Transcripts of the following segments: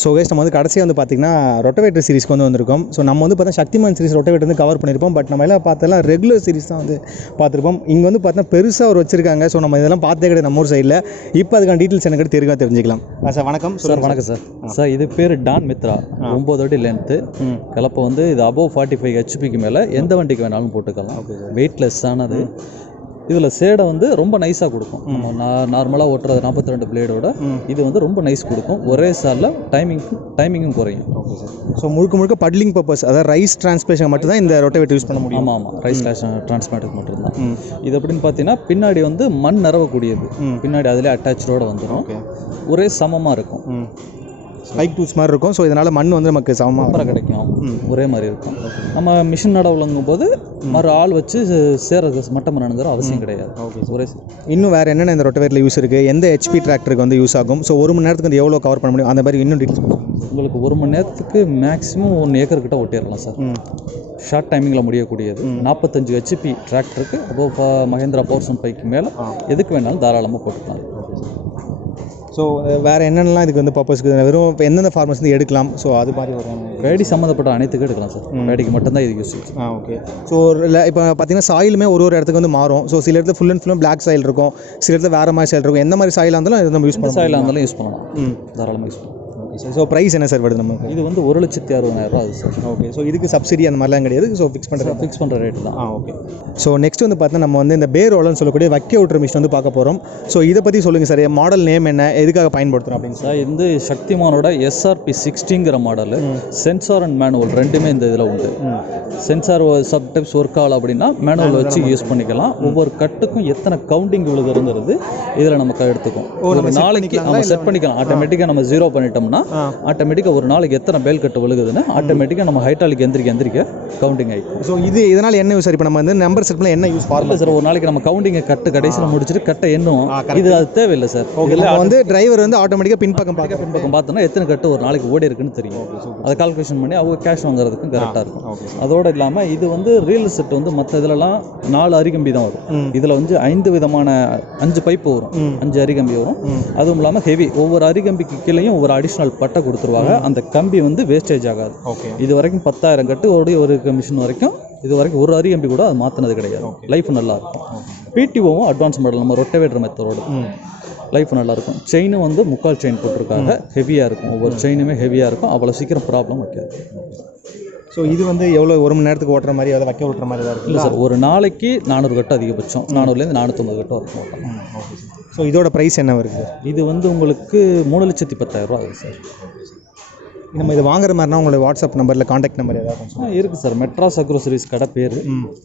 So guys நம்ம வந்து கடைசியாக வந்து பார்த்திங்கன்னா ரொட்டவேட்டர் சீரிஸ்க்கு வந்திருக்கோம். ஸோ நம்ம வந்து பார்த்தா சக்திமான் சீரிஸ் ரொட்டவேட்டர் வந்து கவர் பண்ணியிருப்போம். பட் நம்ம எல்லாம் பார்த்தெல்லாம் ரெகுலர் சீரிஸ் தான் வந்து பார்த்துருப்போம். இங்கே வந்து பார்த்தீங்கன்னா பெருசாக ஒரு வச்சிருக்காங்க. ஸோ நம்ம இதெல்லாம் பார்த்தே கிடையாது நம்ம ஊர் சைடில். இப்போ அதுக்கான டீட்டெயில்ஸ் எனக்கு தெரிஞ்சுக்கலாம். சார் வணக்கம். சார் வணக்கம் சார். சார் இது பேர் டான் மித்ரா, 9 அடி லென்த்து, கலப்பை வந்து இது அபவ் 45 ஹெச்பிக்கு மேலே எந்த வண்டிக்கு வேணாலும் போட்டுக்கலாம். வெயிட்லெஸ் ஆனது. இதில் சேடை வந்து ரொம்ப நைஸாக கொடுக்கும். நம்ம நார்மலாக ஓட்டுறது 42 பிளேடோட இது வந்து ரொம்ப நைஸ் கொடுக்கும். ஒரே சாரில் டைமிங்கும் குறையும். Okay sir. ஸோ முழுக்க பட்லிங் பர்பஸ், அதாவது ரைஸ் டிரான்ஸ்பிளேஷன் மட்டும் தான் இந்த ரொட்டவேட்டர் யூஸ் பண்ண முடியும். ஆமாம், ரைஸ் டிரான்ஸ்பிளேட்டுக்கு மட்டும்தான். இது எப்படின்னு பார்த்தீங்கன்னா பின்னாடி வந்து மண் நிறவக்கூடியது, பின்னாடி அதிலே அட்டாச்சோடு வந்துடும். ஒரே சமமாக இருக்கும். ஸ்பைக் டூல்ஸ் மாதிரி இருக்கும். ஸோ இதனால் மண் வந்து நமக்கு சமமாக கிடைக்கும். ஒரே மாதிரி இருக்கும். நம்ம மிஷின் நடவுலங்கும் போது மறு ஆள் வச்சு சேர்றது மட்டம் பண்ணணுங்கிற அவசியம் கிடையாது. ஓகே. ஒரே இன்னும் வேறு என்னென்ன இந்த ரொட்டவேட்டரில் யூஸ் இருக்குது, எந்த ஹெச்பி டிராக்டருக்கு வந்து யூஸ் ஆகும், ஸோ 1 மணி நேரத்துக்கு வந்து எவ்வளோ கவர் பண்ண முடியும், அந்த மாதிரி இன்னும் டீட்டெயில்ஸ் உங்களுக்கு 1 மணி நேரத்துக்கு மேக்ஸிமம் 1 ஏக்கர் கிட்ட ஓட்டிடலாம் சார். ஷார்ட் டைமிங்கில் முடியக்கூடியது. 45 ஹெச்பி டிராக்டருக்கு அப்போ மஹேந்திரா பவர் பைக்கு மேலே எதுக்கு வேணாலும் தாராளமாக போட்டுக்கலாம். ஸோ வேறு என்னென்னலாம் இதுக்கு வந்து பர்பஸ்க்கு வெறும் இப்போ எந்தெந்த ஃபார்மர்ஸ் வந்து எடுக்கலாம், ஸோ அது மாதிரி வரும். பேடி சம்மந்தப்பட்ட அனைத்துக்கும் எடுக்கலாம் சார். பேடிக்கு மட்டும்தான் இது யூஸ். ஓகே. ஸோ இப்போ பார்த்தீங்கன்னா சாயிலுமே ஒரு இடத்துக்கு வந்து மாறும். ஸோ சில இடத்துல ஃபுல் அண்ட் ஃபுல்லும் பிளாக் சாயில் இருக்கும், சில இடத்துல வேறு மாதிரி சாயில் இருக்கும். எந்த மாதிரி சாயிலாக இருந்தாலும் இது நம்ம யூஸ் பண்ணலாம். சாயிலாக இருந்தாலும் யூஸ் பண்ணலாம், தாராளமாக யூஸ் பண்ணலாம். Okay sir. ஸோ ப்ரைஸ் என்ன சார் வருது நமக்கு? இது வந்து 1,60,60,000 ஆகுது சார். ஓகே. ஸோ இதுக்கு சப்சிடி அந்த மாதிரிலாம் கிடையாது. ஸோ ஃபிக்ஸ் பண்ணுற ரேட்டு தான். ஓகே. ஸோ நெக்ஸ்ட் வந்து பார்த்தா நம்ம வந்து இந்த பேரோலன்னு சொல்லக்கூடிய வக்கியவுட்டர் மிஷின் வந்து பார்க்க போகிறோம். ஸோ இதை பற்றி சொல்லுங்கள் சார். மாடல் நேம் என்ன, எதுக்காக பயன்படுத்துகிறோம் அப்படின்னு சார்? இது சக்திமானோட SRP 60ங்கிற மாடல். சென்சார் அண்ட் மேனுவல் ரெண்டுமே இந்த இதில் உண்டு. சென்சார் சப்டைப்ஸ் ஒர்க் ஆகல அப்படின்னா மேனுவல் வச்சு யூஸ் பண்ணிக்கலாம். ஒவ்வொரு கட்டுக்கும் எத்தனை கவுண்டிங் விழுதுங்கிறது இதில் நமக்கு எடுத்துக்கும். ஒரு நாளைக்கு நம்ம செட் பண்ணிக்கலாம். ஆட்டோமேட்டிக்காக நம்ம 0 பண்ணிட்டோம்னா ஆட்டோமேட்டிக்காக ஒரு நாளைக்கு எத்தனை பேல் கட்டு விழுகுதுன்னு ஆட்டோமேட்டிக்காக நம்ம ஹைட்ராலிக் எந்திரிக்க கவுண்டிங் ஆகிடும். ஸோ இதனால் என்ன யூஸ் சார்? இப்போ நம்ம வந்து நம்பர் செட் பண்ண என்ன யூஸ் பார்க்கல சார். ஒரு நாளைக்கு நம்ம கவுண்டிங்கை கட்டு கடைசியில் முடிச்சுட்டு கட்டை எண்ணும். இது அது தேவையில்லை சார். இதில் வந்து டிரைவர் வந்து ஆட்டோமேட்டிக்காக பின்பக்கம் பார்த்தோன்னா எத்தனை கட்டு ஒரு நாளைக்கு ஓடி இருக்குன்னு தெரியும். அதை கால்குலேஷன் பண்ணி அவங்க கேஷ் வாங்குறதுக்கும் கரெக்டாக இருக்கும். அதோடு இல்லாமல் இது வந்து ரீல் செட் வந்து மற்ற இதிலலாம் 4 அரிகம்பி தான் வரும். இதில் வந்து 5 விதமான 5 பைப்பு வரும், 5 அரிகம்பி வரும். அதுவும் இல்லாமல் ஹெவி ஒவ்வொரு அரிகம்பிக்கு கீழேயும் ஒவ்வொரு அடிஷ்னல் பட்டை கொடுத்துருவாங்க. அந்த கம்பி வந்து வேஸ்டேஜ் ஆகாது. இது வரைக்கும் 10,000 கட்டு ஒரு மிஷின் வரைக்கும் இது வரைக்கும் ஒரு அரிகம்பி கூட அது மாற்றினது கிடையாது. லைஃப் நல்லா இருக்கும். PTOவும் அட்வான்ஸ் மாடல் நம்ம ரொட்டவேட்டர் மெத்தடோடு லைஃப் நல்லாயிருக்கும். செயினும் வந்து 3/4 செயின் போட்டிருக்காங்க. ஹெவியாக இருக்கும். ஒவ்வொரு செயினுமே ஹெவியாக இருக்கும். அவ்வளோ சீக்கிரம் ப்ராப்ளம் வைக்காது. ஸோ இது வந்து எவ்வளோ 1 மணி நேரத்துக்கு ஓட்டுற மாதிரி அதை வைக்க ஓட்டுற மாதிரி தான் இருக்குது? இல்லை சார், ஒரு நாளைக்கு 400 கட்டு அதிகபட்சம். 400லேருந்து 450 கட்டு வரைக்கும் ஓட்டலாம். Okay sir. ஸோ இதோட ப்ரைஸ் என்ன வருது? இது வந்து உங்களுக்கு 3,10,000 ஆகுது சார். நம்ம இது வாங்குற மாதிரினா உங்களுடைய வாட்ஸ்அப் நம்பரில் காண்டாக்ட் நம்பர் ஏதாவது இருக்குது சார். madrasagroservice கடை பேர்.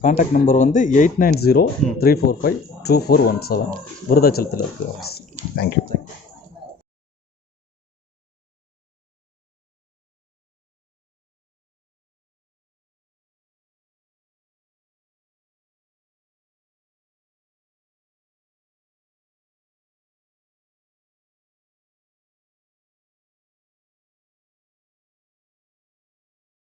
காண்டாக்ட் நம்பர் வந்து 8903452417 விருதாச்சலத்தில் இருக்குது. தேங்க்யூ.